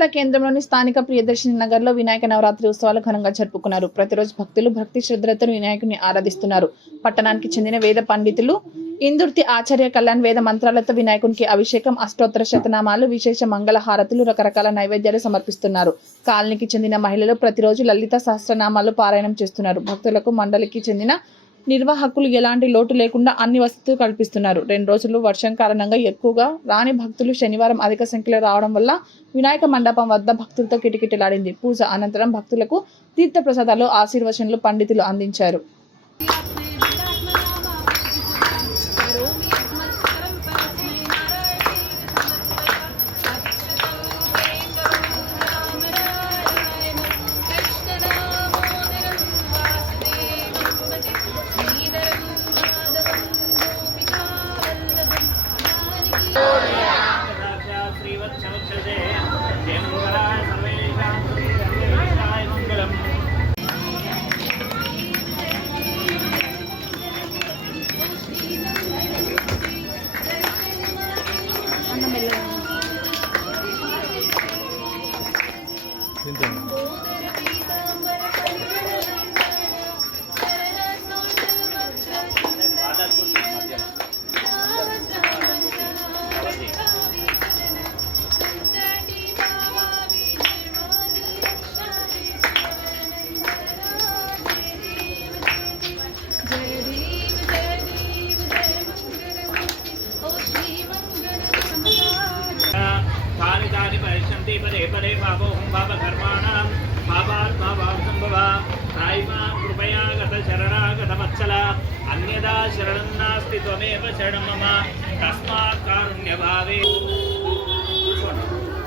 జిల్లా కేంద్రంలోని స్థానిక ప్రియదర్శిని నగర్లో వినాయక నవరాత్రి ఉత్సవాలు ఘనంగా జరుపుకున్నారు. ప్రతిరోజు భక్తులు భక్తి శ్రద్ధలతో వినాయకుని ఆరాధిస్తున్నారు. పట్టణానికి చెందిన వేద పండితులు ఇందుర్తి ఆచార్య కళ్యాణ్ వేద మంత్రాలతో వినాయకునికి అభిషేకం, అష్టోత్తర శతనామాలు, విశేష మంగళ హారతులు, రకరకాల నైవేద్యాలు సమర్పిస్తున్నారు. కాలనీకి చెందిన మహిళలు ప్రతిరోజు లలిత సహస్రనామాలు పారాయణం చేస్తున్నారు. భక్తులకు మండలికి చెందిన నిర్వాహకులు ఎలాంటి లోటు లేకుండా అన్ని వసతులు కల్పిస్తున్నారు. 2 రోజులు వర్షం కారణంగా ఎక్కువగా రాని భక్తులు శనివారం అధిక సంఖ్యలో రావడం వల్ల వినాయక మండపం వద్ద భక్తులతో కిటకిటలాడింది. పూజ అనంతరం భక్తులకు తీర్థ ప్రసాదాలు, ఆశీర్వచనాలు పండితులు అందించారు. पदे पदे पापोहं पापकर्माणां पापात्माभावसम्भव सायिमा कृपया गतशरणागतवत्सला अन्यदा शरणं नास्ति त्वमेव शरणं मम तस्मात् कारुण्य